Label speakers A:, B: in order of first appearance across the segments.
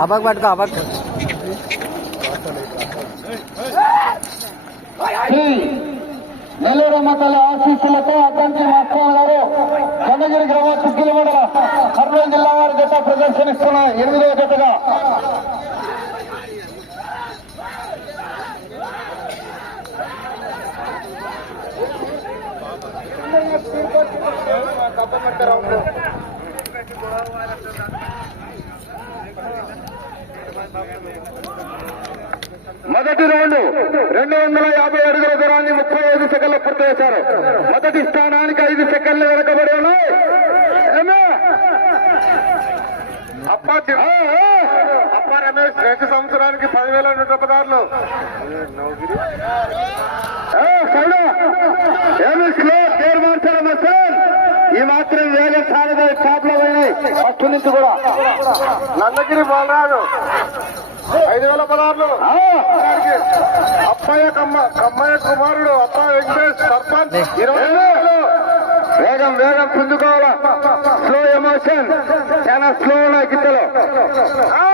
A: అబ్బాకి పట్టుకో అబ్బాకి
B: శ్రీ నెల్లూరు మతల ఆశీస్సులతో అద్దంకి మాస్టర్ గారు చంద్రగిరి గ్రామ చుక్కిల మండల కర్నూలు జిల్లా వారి జత ప్రదర్శనిస్తున్న ఎనిమిదవ జతగా మొదటి రౌండ్ రెండు వందల యాభై అడుగుల దూరాన్ని ముప్పై ఐదు సెకండ్లు పూర్తి చేశారు. మొదటి స్థానానికి ఐదు సెకండ్లు వెనకబడి ఉన్నాయి. అప్ప రమేష్ రెండు సంవత్సరానికి పదివేల నూట పదార్లు ఏమి స్లో పేరు మార్చారు మస్తాన్ ఈ మాత్రం వేగ సారథి టాప్లో పోయినాయి. ఫస్ట్ నుంచి కూడా. నందగిరి బాలరాజు ఐదు వేల పదహారులు. అప్పయ్య కమ్మ కమ్మయ్య కుమారుడు అప్ప వెంకటేష్ సర్పంచ్. ఇరవై. వేగం వేగం పుంజుకోవాలా? స్లో ఎమోషన్ చాలా స్లో ఉన్నాయి గిత్తలు. ఆ.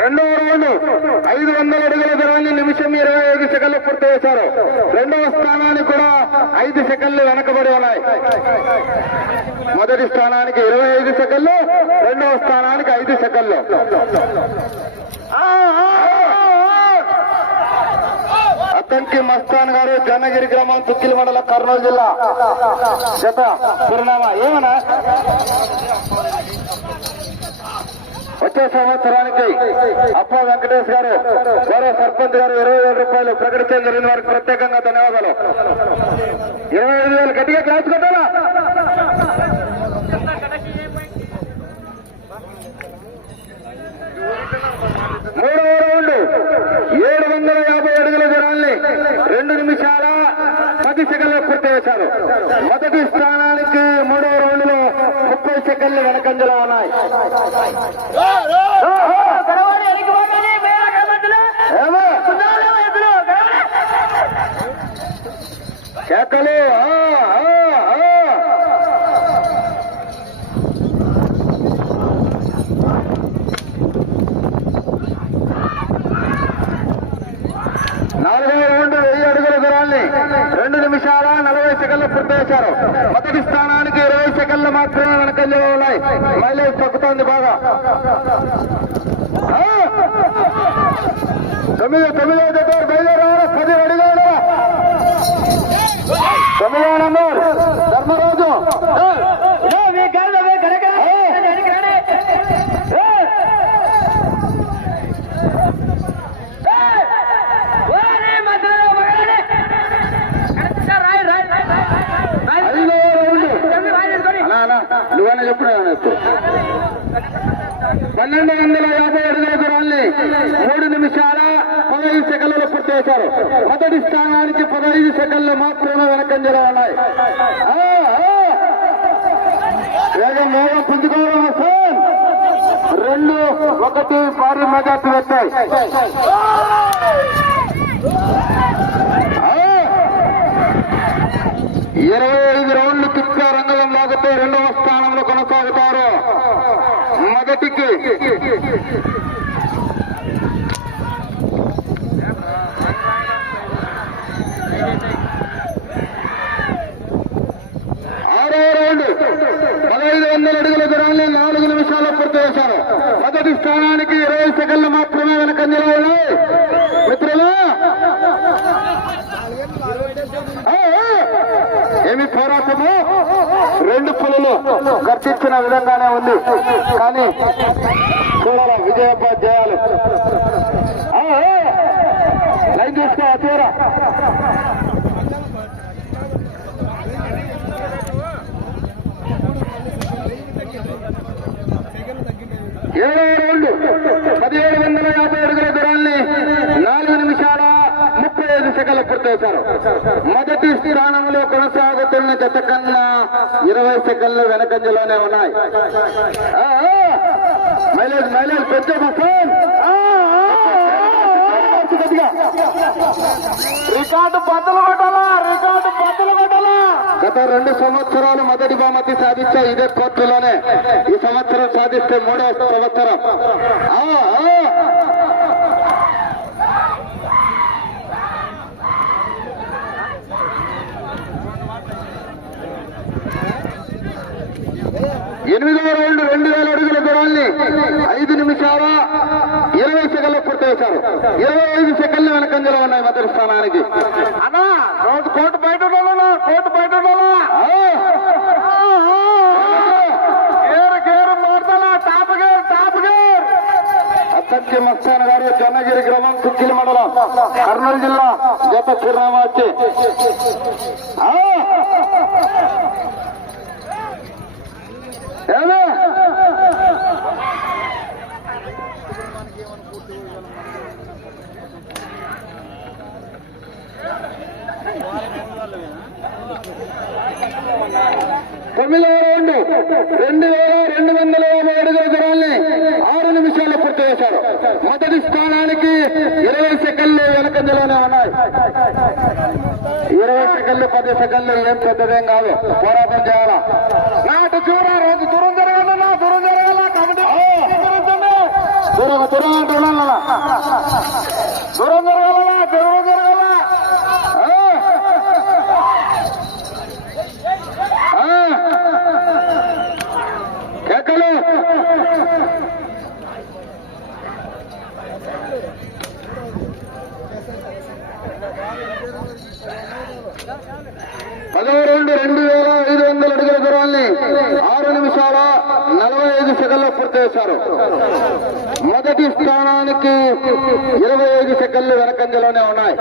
B: రెండవ రౌండ్ ఐదు వందల అడుగుల దూరాన్ని నిమిషం ఇరవై ఐదు సెకండ్లు పూర్తి చేశారు. రెండవ స్థానానికి కూడా ఐదు సెకండ్లు వెనకబడి ఉన్నాయి. మొదటి స్థానానికి ఇరవై ఐదు సెకండ్లు రెండవ స్థానానికి ఐదు సెకండ్లు. అతనికి మస్తాన్ గారు జనగిరి గ్రామం తుక్కిలి మండల కర్నూలు జిల్లా. జత చిరునామా ఏమన్నా? వచ్చే సంవత్సరానికి అప్ప వెంకటేష్ గారు గౌరవ సర్పంచ్ గారు ఇరవై వేల రూపాయలు ప్రకటించడం జరిగిన వారికి ప్రత్యేకంగా ధన్యవాదాలు. ఇరవై ఐదు వేలు గట్టిగా క్లాస్ కొట్టాలా? మూడవ రౌండ్ ఏడు వందల యాభై అడుగుల దూరాన్ని రెండు నిమిషాల పది సెకండ్లు పూర్తి చేశారు. మొదటి స్థానానికి మూడవ రౌండ్లో ముప్పై సెకండ్లు వెనకంజలో ఉన్నాయి ఏమో? కేకలు ఆ, ఆ, ఆ. నాలుగవ రౌండ్ వెయ్యి అడుగుల దూరాన్ని రెండు నిమిషాల నలభై సెకండ్లు పూర్తి చేశారు మొదటి స్థానానికి ఇరవై సెకండ్లు మాత్రమే వెనకంజలో ఉన్నాయి. మైలేజ్ తగ్గుతోంది బాగా. తొమ్మిది తొమ్మిదో దగ్గర బయలుదేరారు. పది అడిగాడు తొమ్మిదో నంబర్. ధర్మరాజు. పన్నెండు వందల యాభై అడుగుల దూరాన్ని మూడు నిమిషాల పదహైదు సెకండ్లలో పూర్తి చేశారు మొదటి స్థానానికి పదహైదు సెకండ్లు మాత్రమే వెనకంజలో ఉన్నాయి. వేగం వేగం పుంజుకోవడం హసన్ రెండు ఒకటి భారీ మెజార్టీ వచ్చాయి. ఇరవై ఐదు రౌండ్లు తిప్పే రంగంలో లాగితే రెండవ స్థానంలో కొనసాగుతారు మొదటికి ఆరో రౌండ్ పదహైదు వందల అడుగుల దూరాన్ని నాలుగు నిమిషాల్లో పూర్తి చేశారు. మొదటి స్థానానికి ఇరవై సెకండ్లు మాత్రమే వెనకంజలో ఉన్నాయి. ఏమి పోరాటము? రెండు పులులు గర్తించిన విధంగానే ఉంది. కానీ చూడాల విజయోపాధ్యాయులు. లైన్ చూసుకో తీరా ఏడు రౌండ్ పదిహేడు వందల యాభై అడుగుల దూరాన్ని నాలుగు నిమిషాల ముప్పై ఐదు సెకండ్లు పూర్తి చేశారు మొదటి స్థానంలో కొనసాగుతున్న జత కన్నా ఇరవై సెకండ్లు వెనకంజలోనే ఉన్నాయి. మైలేజ్ మైలేజ్ పెద్ద ఆ, ఆ. గట్టిగా. రికార్డు బద్దలు కొట్టాలా రికార్డు గత రెండు సంవత్సరాలు మొదటి బహుమతి సాధించా ఇదే కోర్టులోనే ఈ సంవత్సరం సాధిస్తే మూడో సంవత్సరం ఎనిమిదవ రౌండ్ రెండు వేల అడుగుల దూరాన్ని ఐదు నిమిషాల ఇరవై సెకండ్లు పూర్తి చేశారు. ఇరవై ఐదు సెకండ్లు వెనకంజలో ఉన్నాయి మొదటి స్థానానికి. అన్నా రోజు కోర్టు బయట కోర్టు బయట అత్తక్కి మస్తాన్ గారు జొన్నగిరి గ్రామం కుక్కిలి మండలం కర్నూలు జిల్లా జత చిరునామా వచ్చి. ఆ! ఏమే? తొమ్మిదవ రౌండ్ రెండు వేల రెండు వందల యాభై అడుగుల దూరాన్ని ఆరు నిమిషాల్లో పూర్తి చేశారు మొదటి స్థానానికి ఇరవై సెకండ్లు వెనకంజలోనే ఉన్నాయి ఇరవై సెకండ్లు పది సెకండ్లు ఏం పెద్దదేం కాదు పోరాటం చేయాలా నాటు చూడ రోజు దూరం జరగాలన్నా దూరం జరగాల కమిటీ దూరం దూరం అంటున్నా దూరం జరగాలన్నా దూరం జరగాల కేకలు. పదహారు రెండు రెండు వేల ఐదు వందల అడుగుల దూరాన్ని ఆరు నిమిషాల ఐదు సెకండ్లు పూర్తి చేశారు. మొదటి స్థానానికి ఇరవై ఐదు సెకండ్లు వెనకంజలోనే ఉన్నాయి.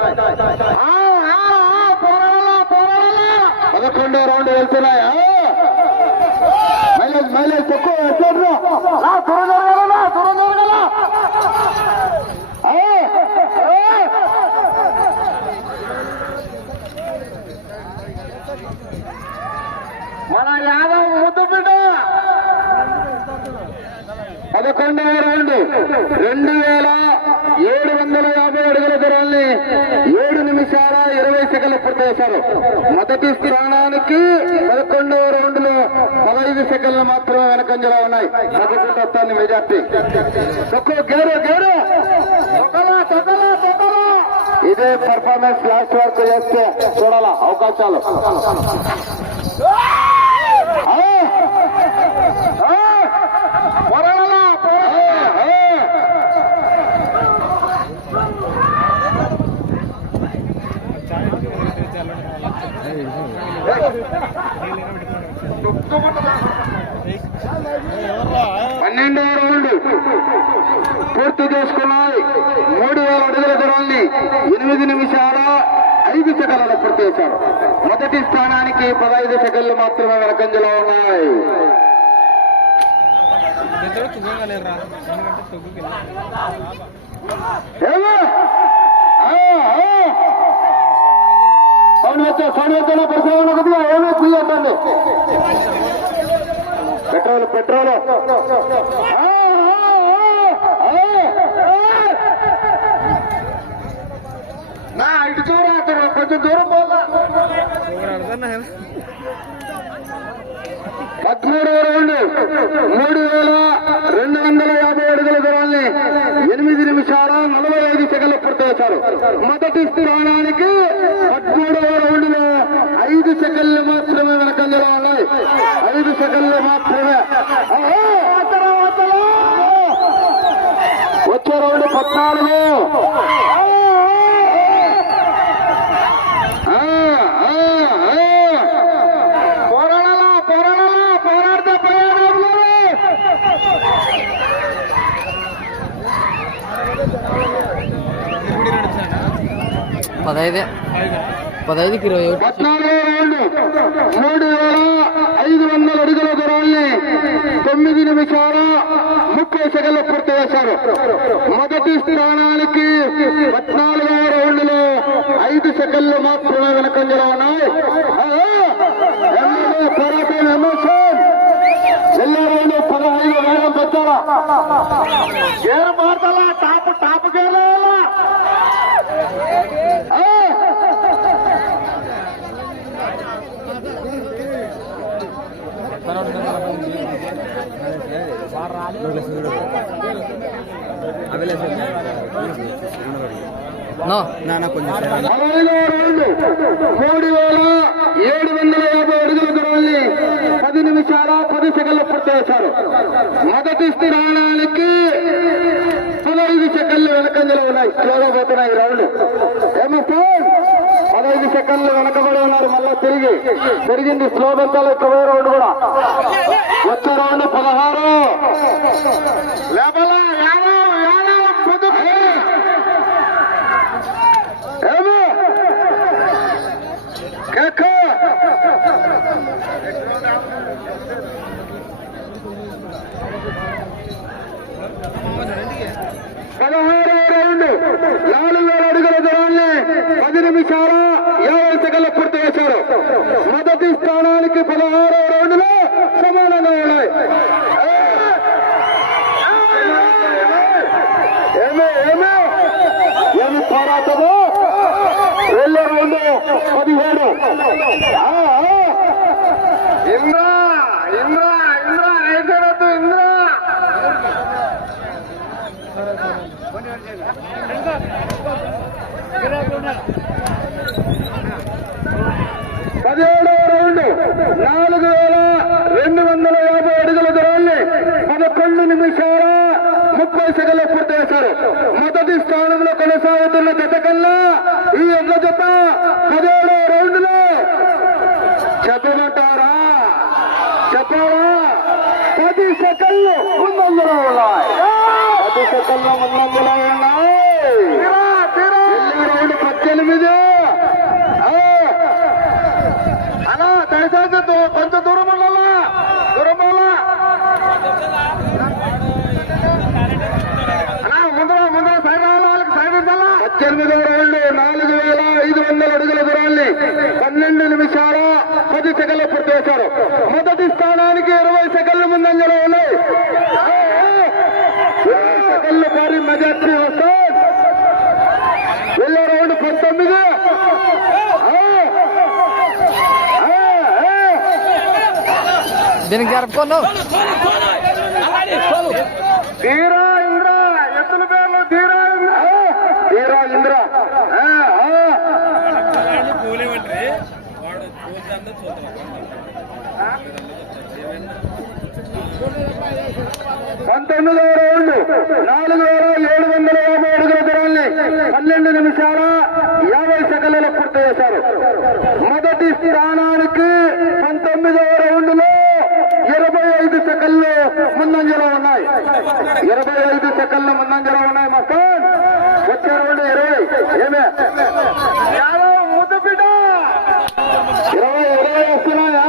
B: పదకొండో రౌండ్ వెళ్తున్నాయి. మైలేజ్ మైలేజ్ తక్కువ. మన యాదవ్ పదకొండవ రౌండ్. రెండు వేల ఏడు వందల యాభై అడుగుల దూరాన్ని ఏడు నిమిషాల ఇరవై సెకండ్లు పూర్తి చేశారు. మొదటి స్థానానికి పదకొండవ రౌండ్లో పదహైదు సెకండ్లు మాత్రమే వెనకంజలో ఉన్నాయి. మొదటి వస్తాను మెజార్టీ. తక్కువ గేరు గేరు. ఇదే పర్ఫార్మెన్స్ లాస్ట్ వరకు చేస్తే చూడాల అవకాశాలు. పన్నెండవ రౌండ్ పూర్తి చేసుకున్నాయి. మూడు వేల అడుగుల దూరాన్ని ఎనిమిది నిమిషాల ఐదు సెకండ్లు పూర్తి చేశారు. మొదటి స్థానానికి పదహైదు సెకండ్లు మాత్రమే వెనకంజలో ఉన్నాయి.
A: ఎందుకంటే
B: ఏమో? ఆ, సౌండ్ వచ్చా సౌండ్ వచ్చా పరిశ్రమ కొద్దిగా ఏమీ కుయ్యండి పెట్రోల్ పెట్రోల్. నా ఇటు చూడ కొంచెం దూరం పోతా.
A: అర్థన్నా
B: రౌండ్ మూడు వేల రెండు వందల యాభై అడుగుల దూరాన్ని ఎనిమిది నిమిషాల నలభై ఐదు సెకండ్లు పూర్తి చేశారు. మొదటి స్థానానికి పదమూడవ రౌండ్లో ఐదు సెకండ్లు మాత్రమే వెనకంజలో ఉన్నాయి ఐదు సెకండ్లు మాత్రమే ఆహా! వచ్చే రౌండ్ పద్నాలుగు ఆ, ఆ, ఆ. పోరాడాలా పోరాడాలా పోరాడితే ప్రయోజనం
A: పదహైదే పదహైదుకి ఇరవై ఒకటి.
B: మూడు వేల ఐదు వందల అడుగుల దూరాన్ని తొమ్మిది నిమిషాల ముప్పై సెకండ్లు పూర్తి చేశారు. మొదటి స్థానానికి పద్నాలుగవ రౌండ్లో ఐదు సెకండ్లు మాత్రమే వెనకంజలో ఉన్నాయి. పోరాటం ఎమోషన్. ఎల్లో పదహైదు వేగం పెంచాలా ఏం మారుతాలా టాప్ టాప్ గేరు ఆ!
A: నో నాన్న కొంచెం
B: అరవైలో రెండు మూడు వేల ఏడు వందల యాభై అడుగుల దూరాన్ని పది నిమిషాల పది సెకండ్లు పూర్తి చేశారు మొదటి స్థిరానికి పదహైదు సెకండ్లు వెనకంజలో ఉన్నాయి స్లోగా పోతున్నాయి రౌండ్ ఏమో పదహైదు సెకండ్లు వెనకబడి ఉన్నారు మళ్ళా తిరిగి తిరిగింది స్లో పెంచాలి ఇక రౌండ్ కూడా వచ్చే రౌండ్ పదహారు లేపలా, యాభై, యాభై, ముందుకు. ఏమో కేక పదహారవ రౌండ్ నాలుగు వేల అడుగుల దూరాన్ని పది నిమిషాల యాభై సెకండ్ల పూర్తి చేశారు. మొదటి స్థానానికి పదహారవ రౌండ్లో సమానంగా ఉన్నాయి. ఏమే ఏమే? ఏమి పోరాటము? వెళ్ళే రౌండ్ పదిహేడు. ఇంద్రా ఇంద్రా ఇంద్రా వేసేరద్దు ఇంద్రా. పదిహేడవ రౌండ్ నాలుగు వేల రెండు వందల యాభై అడుగుల దూరాన్ని పదకొండు నిమిషాల ముప్పై సెకండ్లు పూర్తి చేశారు. మొదటి స్థానంలో కొనసాగుతున్న జత ఈ ఎడ్ల జత పదిహేడవ రౌండ్లో చెప్పమంటారా? చెప్పారా పది సెకండ్లు. ముందంజలో పది సెకండ్ల ముందంజలో ఉన్నాయి వెళ్ళే రౌండ్ పద్దెనిమిది ఆ. అలా దయచేసి దూ- కొంచెం దూరం ఉండాలా దూరం పోవాలా అలా ముందర ముందర సైడ్ రావాలి వాళ్ళకి సైడ్ పద్దెనిమిదో రౌండ్ నాలుగు వేల ఐదు వందల అడుగుల దూరాన్ని పన్నెండు నిమిషాల పది సెకండ్లు పూర్తి చేశారు. మొదటి స్థానానికి ఇరవై సెకండ్ల ముందంజలో ఉన్నాయి. సెకండ్లు భారీ మెజార్టీ వస్తాయి వెళ్ళే రౌండ్ పంతొమ్మిది.
A: దీనికి జరుపుకోను
B: ఇంద్ర ఎత్తుల పేర్లు ధీరా ఇంద్ర ధీరా ఇంద్ర ఆ, ఆ. పంతొమ్మిదవ రౌండ్ నాలుగు వేల ఏడు వందల యాభై అడుగుల దూరాన్ని పన్నెండు నిమిషాల యాభై సెకండ్లలో పూర్తి చేశారు మొదటి స్థానానికి పంతొమ్మిదవ రౌండ్లో ఇరవై ఐదు సెకండ్లు ముందంజలో ఉన్నాయి. ఇరవై ఐదు సెకండ్ల ముందంజలో ఉన్నాయి. మస్తాన్. వచ్చే రౌండ్ ఇరవై. ఏమే యాదవ్ ముద్దు బిడ్డ ఇరవై ఇరవై వస్తున్నాయా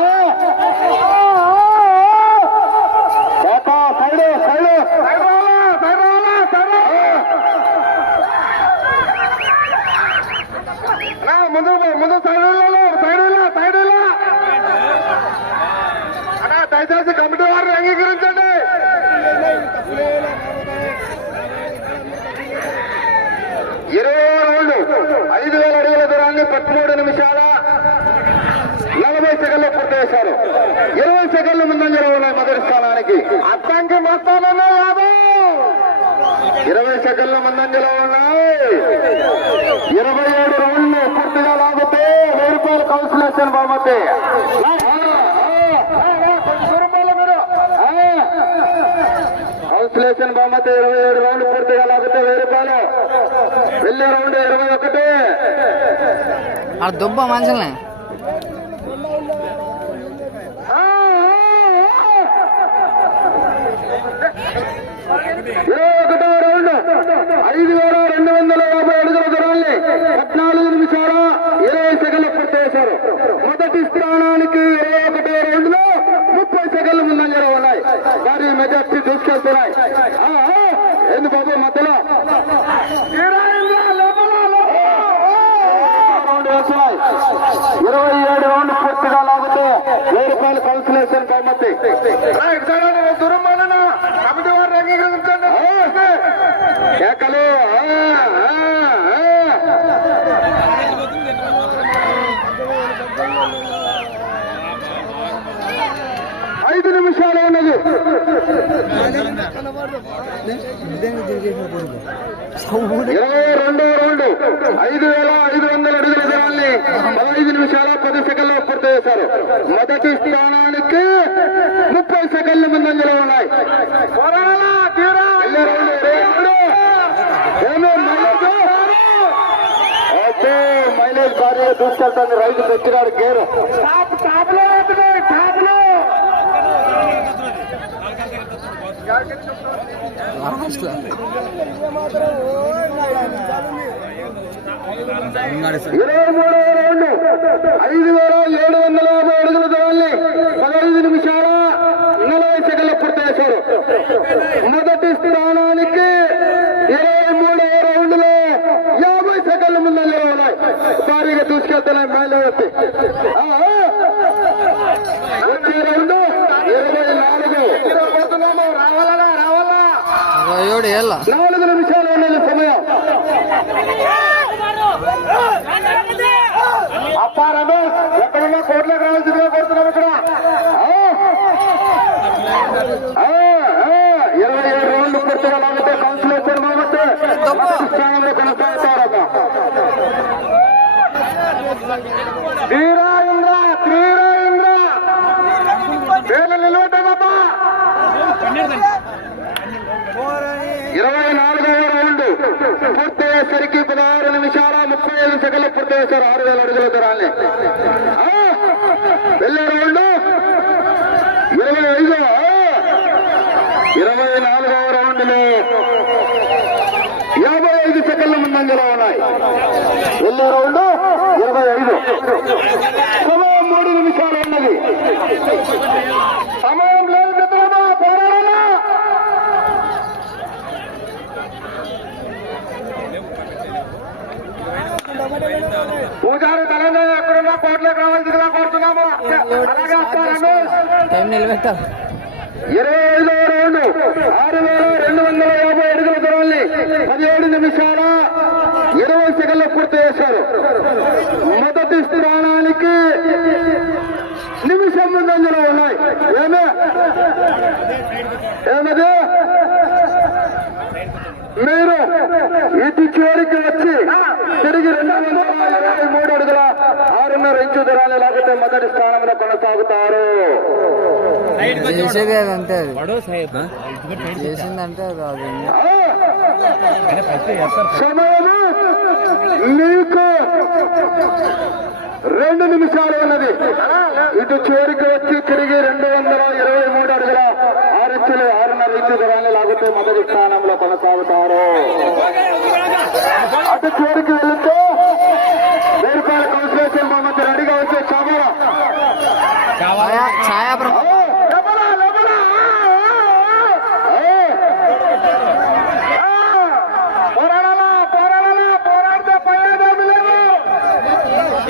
B: బాకా సైడ్ సైడ్ సైడ్ రావాలా సైడ్ రావాలా సైడ్ రావాలా ముందు ముందు సైడ్ వెళ్ళాలి సైడ్ వెళ్ళా సైడ్ వెళ్ళా అన్నా దయచేసి కమిటీ వారిని అంగీకరించండి ఇరవై రౌండ్ ఐదు వేల అడుగుల దూరాన్ని పదమూడు నిమిషాల నలభై సెకండ్లు పూర్తి చేశారు ఇరవై సెకండ్ల ముందంజలో ఉన్నాయి మొదటి స్థానానికి అర్థంకి మొత్తాలన్నా యాభై ఇరవై సెకండ్ల ముందంజలో ఉన్నాయి. ఇరవై ఏడు రౌండ్లు పూర్తిగా లాగితే వెయ్యి రూపాయల కౌన్సిలేషన్ బహుమతి కౌన్సిలేషన్ బహుమతి ఇరవై ఏడు రౌండ్లు పూర్తిగా లాగితే వెయ్యి రూపాయలు వెళ్ళే రౌండ్ ఇరవై ఒకటి.
A: దుబ్బ మనుషులే
B: ఇరవై ఒకటో రౌండ్ ఐదు వేల రెండు వందల యాభై అడుగుల దూరాన్ని పద్నాలుగు నిమిషాల ఇరవై సెకండ్లు పూర్తి చేశారు మొదటి స్థానానికి ఇరవై ఒకటో రౌండ్లో ముప్పై సెకండ్లు ముందంజలో ఉన్నాయి భారీ మెజార్టీ దూసుకెళ్తున్నాయి ఆ, ఆ, ఏంది బాబు మధ్యలో రౌండ్ వేస్తున్నాయి ఇరవై ఏడు రౌండ్ పూర్తిగా లాగితే వెయ్యి రూపాయలు కౌన్సిలేషన్ బహుమతి దూరం కమిటీ వారిని అంగీకరించండి కేకలు. ఆ, ఆ, ఆ. ఐదు ఇరవై రెండో రౌండ్. ఐదు వేల ఐదు వందల అడుగుల దూరాన్ని పదహైదు నిమిషాల పది సెకండ్లు పూర్తి చేశారు. మొదటి స్థానానికి ముప్పై సెకండ్ల ముందంజలో ఉన్నాయి వెళ్ళే రౌండ్ ఇరవై మూడు. ఏమో మైలేజ్? అయితే మైలేజ్ భారీగా దూసుకెళ్తుంది రైతు తెచ్చినాడు గేరు. ఇరవై మూడవ రౌండ్. ఐదు వేల ఏడు వందల యాభై అడుగుల దూరాన్ని పదహైదు నిమిషాల నలభై సెకండ్ల పూర్తి చేశారు మొదటి స్థానానికి ఇరవై మూడవ రౌండ్లో యాభై సెకండ్ల ముందంజలో ఉన్నాయి భారీగా తీసుకెళ్తున్నాయి మేలే వచ్చి ఆ, ఆ. వచ్చే రౌండ్ ఇరవై నాలుగు రావాలా రావాలా
A: ఇరవై ఏడు ఏళ్ళ
B: నాలుగు నిమిషాలు ఉన్నది సమయం అప్పా రమేష్ ఎక్కడున్నా కోట్లకు రావాల్సిందిగా కోరుతున్నాం ఇక్కడ ఆ? ఆ, ఆ, ఇరవై ఏడు రౌండ్లు పూర్తిగా లాగితే కౌన్సిలేషన్ మామతే మొదటి స్థానంలో కొనసాగుతారట తీరా ఇంద్ర పేర్లు నిలబడ్డామమ్మా ఇరవై నాలుగవ రౌండ్ పూర్తయ్యేసరికి పదహారు నిమిషాల ముప్పై ఐదు సెకండ్లు పూర్తి ఆరు వేల అడుగుల దూరాన్ని. వెళ్ళే రౌండ్ ఇరవై ఐదు. ఇరవై నాలుగవ రౌండ్లో యాభై ఐదు సెకండ్ల ముందంజలో ఉన్నాయి. వెళ్ళే రౌండ్ ఇరవై ఐదు. సమయం మూడు నిమిషాలు ఉన్నది. సమయం లేదు పూజారి తెలంగాణ ఎక్కడున్నా కోట్లకు రావాల్సిందిగా కోరుతున్నాము. అలాగే
A: టైం
B: ఇరవై ఐదో రౌండ్ ఆరు వేల రెండు వందల యాభై అడుగుల దూరాన్ని పదిహేడు నిమిషాల ఇరవై సెకండ్లు పూర్తి చేశారు. మొదటి స్థానానికి నిమిషం ముందంజలో ఉన్నాయి. ఏమే? ఏమది? మీరు ఇటు చివరికి వచ్చి తిరిగి రెండు వందల ఇరవై మూడు అడుగుల ఆరున్నర ఇంచు దూరాన్ని లాగితే మొదటి స్థానంలో కొనసాగుతారు.
A: చేసేది చేసిందంటే
B: సమయము నీకు రెండు నిమిషాలు ఉన్నది. ఇటు చివరికి వచ్చి తిరిగి రెండు వందల ఇరవై మూడు అడుగుల ఆరించులు ఆరున్నర ఇంచు దూరాన్ని లాగుతూ మొదటి స్థానంలో కొనసాగుతారు. అటు చివరికి వెళితే వెయ్యి రూపాయల కౌన్సిలేషన్ బహుమతి రెడీగా వచ్చే
A: ఛాయా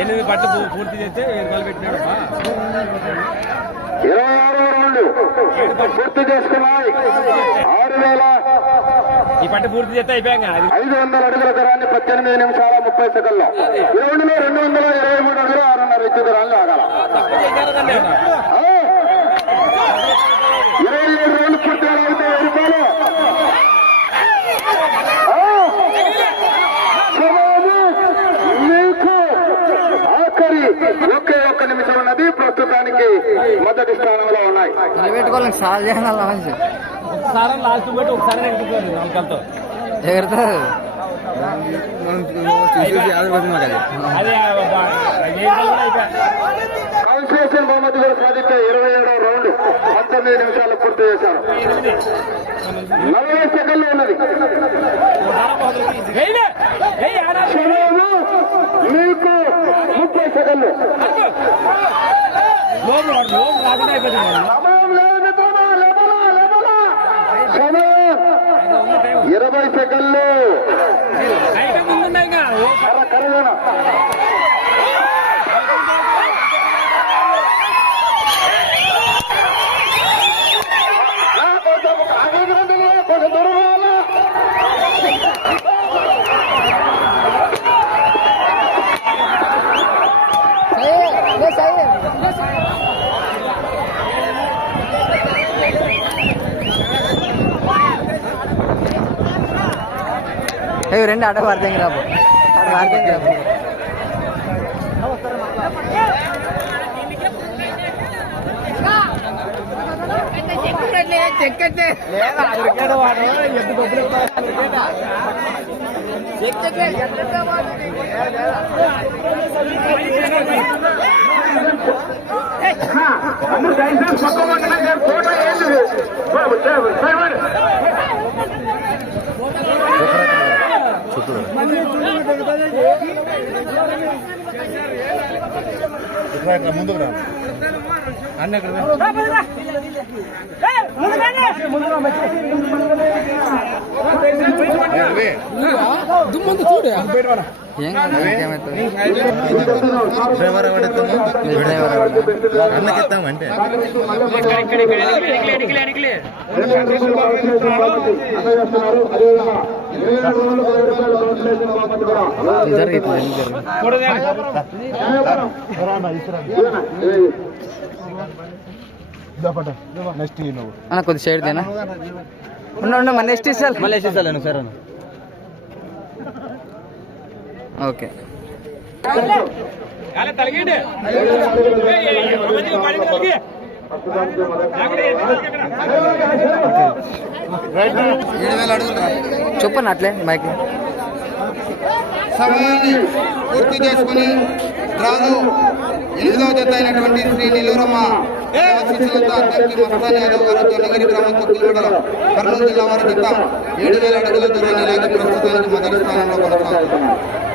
C: ఎనిమిది పట్టు పూర్తి చేస్తే పెట్టినాడు
B: ఇరవై ఆరో పూర్తి చేసుకున్నాయి. ఆరు వేల
C: ఈ పట్టు పూర్తి చేస్తే అయిపోయాక అది
B: ఐదు వందల అడుగుల దూరాన్ని పద్దెనిమిది నిమిషాల ముప్పై సెకండ్లు. రౌండ్లో రెండు వందల ఇరవై మూడు అడుగులు ఆరున్నర ఇంచు దూరాన్ని ఆగాల ఆ! ఇరవై ఏడు రౌండ్లు పూర్తి అయితే వెయ్యి రూపాయలు ఆ! సమయము మీకు ఆఖరి ఒకే ఒక్క నిమిషం ఉన్నది ప్రస్తుతానికి మొదటి స్థానంలో ఉన్నాయి
A: నిలబెట్టుకోవాలని సాల్ చేయాలి మనిషి
C: ఒకసారి లాస్ట్ పెట్టి ఒకసారి వెళ్తుంది నమ్మకాలతో
A: ఎగురుతారు చూసి ఆదిపోతున్నారు అది
C: అదే ఆ రూపాయలు కూడా అయిపోయా
B: కౌన్సిలేషన్ బహుమతి కూడా సాధించే ఇరవై ఏడవ రౌండ్ పంతొమ్మిది నిమిషాలు పూర్తి చేశారు. నలభై సెకండ్లు ఉన్నది. మీకు ముప్పై సెకండ్లు.
C: రాకుండా అయిపోతుంది
B: ఇరవై సెకండ్లు.
A: ఏ రెండు ఆట పడతాం రాబు ఆట పడతాం రాబు
D: ముందుకు రా
C: అన్న ఎక్కడ
A: ఏం కాదు ఇంకేమవుతుంది
D: డ్రైవర్
A: మీ డ్రైవర్ ఎవరు?
D: అన్నకి ఇస్తామంటే
A: ఇది జరుగుతుంది ఇది జరుగుతుంది
D: నెక్స్ట్
A: అన్న కొద్ది సైడ్ దేనా ఉండు ఉండు మన నెక్స్ట్ ఇస్తాను
D: మళ్ళీ వేసేసాను సార్
A: ఓకే
C: తలగండి
A: చెప్పండి అట్లే బైక్
B: సమయాన్ని పూర్తి చేసుకుని రాను ఎనిమిదవ జత అయినటువంటి శ్రీ నిలూరమ్మ శిష్యులతో అధ్యక్షులు మస్తాన్ యాదవ్ గారు తొలగిరి గ్రామం కర్నూలు జిల్లా వారి జత ఏడు వేల అడుగుల దూరాన్ని లాగి ప్రస్తుతానికి మొదటి స్థానంలో కొనసాగుతున్నారు